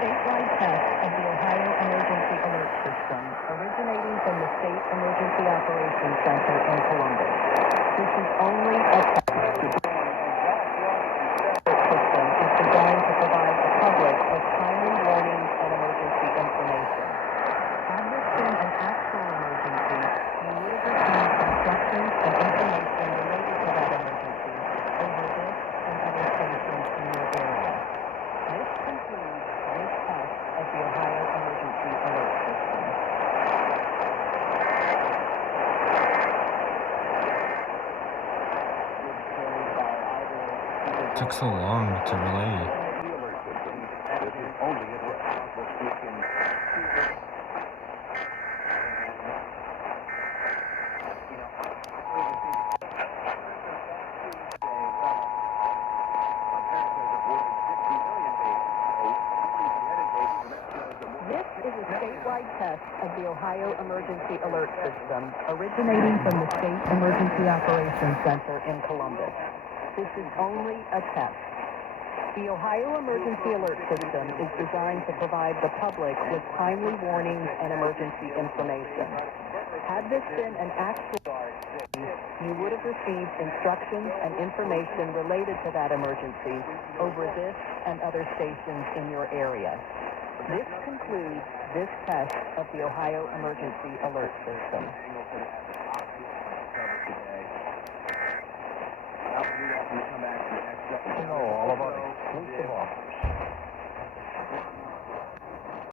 statewide test of the Ohio Emergency Alert System, originating from the State Emergency Operations Center in Columbus. This is only a test. The system is designed to provide the public with timely warnings and emergency information. Had this been an actual emergency, you would have received instructions and information related to that emergency over this and other stations in your area. This concludes this test of the Ohio Emergency Alert System. It took so long to relay. This is a statewide test of the Ohio Emergency Alert System, originating from the State Emergency Operations Center in Columbus. This is only a test. The Ohio Emergency Alert System is designed to provide the public with timely warnings and emergency information. Had this been an actual emergency, you would have received instructions and information related to that emergency over this and other stations in your area. This concludes this test of the Ohio Emergency Alert System. All of our exclusive offers.